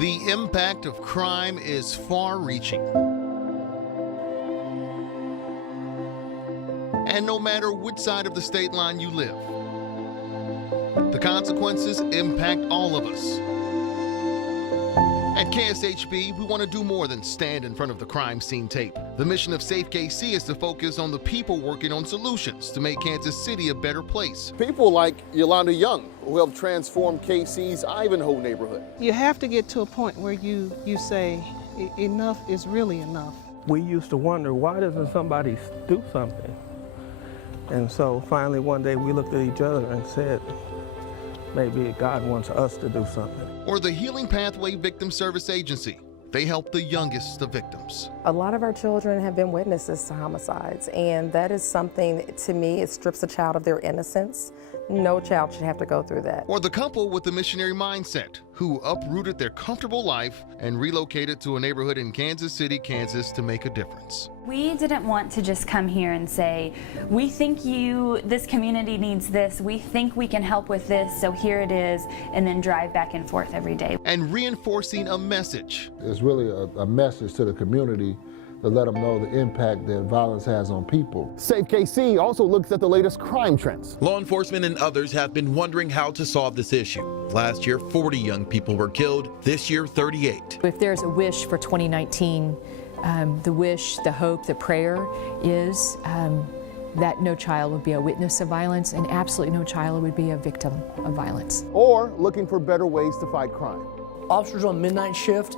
The impact of crime is far-reaching. And no matter which side of the state line you live, the consequences impact all of us. At KSHB, we want to do more than stand in front of the crime scene tape. The mission of Safe KC is to focus on the people working on solutions to make Kansas City a better place. People like Yolanda Young, who helped transform KC's Ivanhoe neighborhood. You have to get to a point where you say, enough is really enough. We used to wonder, why doesn't somebody do something? And so finally one day we looked at each other and said, maybe God wants us to do something. Or the Healing Pathway Victim Service Agency. They help the youngest of victims. A lot of our children have been witnesses to homicides, and that is something, to me, it strips a child of their innocence. No child should have to go through that. Or the couple with the missionary mindset, who uprooted their comfortable life and relocated to a neighborhood in Kansas City, Kansas to make a difference. We didn't want to just come here and say, we think this community needs this, we think we can help with this, so here it is, and then drive back and forth every day. And reinforcing a message. It's really a message to the community to let them know the impact that violence has on people. Safe KC also looks at the latest crime trends. Law enforcement and others have been wondering how to solve this issue. Last year, 40 young people were killed. This year, 38. If there's a wish for 2019, the wish, the hope, the prayer is that no child would be a witness of violence and absolutely no child would be a victim of violence. Or looking for better ways to fight crime. Officers on midnight shift,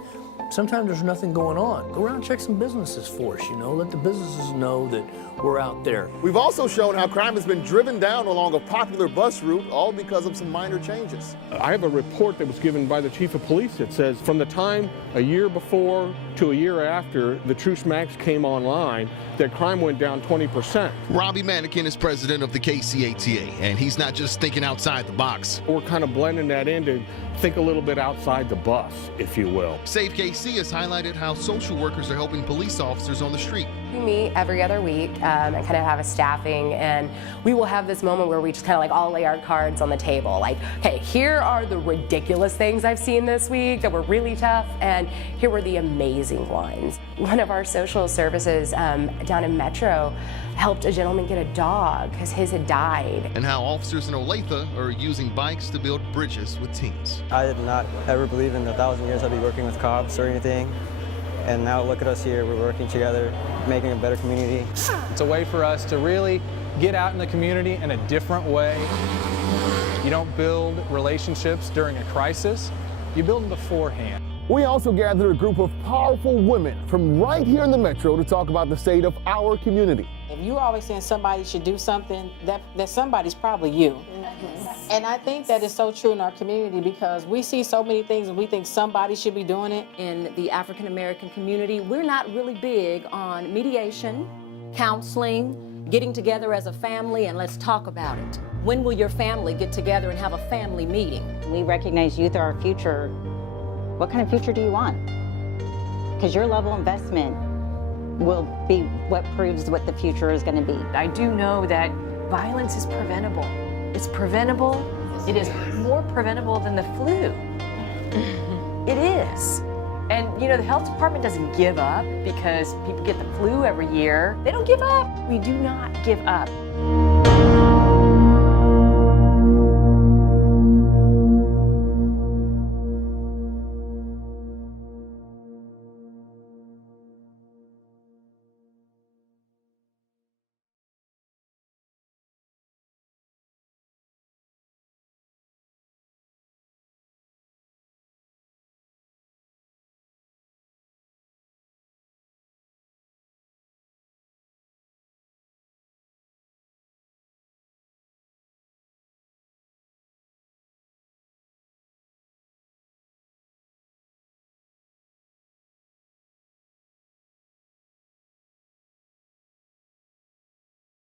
sometimes there's nothing going on. Go around and check some businesses for us, let the businesses know that we're out there. We've also shown how crime has been driven down along a popular bus route, all because of some minor changes. I have a report that was given by the chief of police that says from the time a year before to a year after the Truce Max came online, that crime went down 20%. Robbie Manikin is president of the KCATA, and he's not just thinking outside the box. We're kind of blending that in to think a little bit outside the bus, if you will. Safe KC has highlighted how social workers are helping police officers on the street. We meet every other week and kind of have a staffing, and we will have this moment where we just kind of like all lay our cards on the table. Like, okay, here are the ridiculous things I've seen this week that were really tough, and here were the amazing ones. One of our social services down in Metro helped a gentleman get a dog because his had died. And how officers in Olathe are using bikes to build bridges with teens. I did not ever believe in 1,000 years I'd be working with cops or anything. And now look at us here, we're working together, making a better community. It's a way for us to really get out in the community in a different way. You don't build relationships during a crisis, you build them beforehand. We also gathered a group of powerful women from right here in the Metro to talk about the state of our community. If you're always saying somebody should do something, that somebody's probably you. And I think that is so true in our community because we see so many things and we think somebody should be doing it. In the African American community, we're not really big on mediation, counseling, getting together as a family, and let's talk about it. When will your family get together and have a family meeting? We recognize youth are our future. What kind of future do you want? Because your level of investment will be what proves what the future is going to be. I do know that violence is preventable. It's preventable. It is more preventable than the flu. It is. And the health department doesn't give up because people get the flu every year. They don't give up. We do not give up.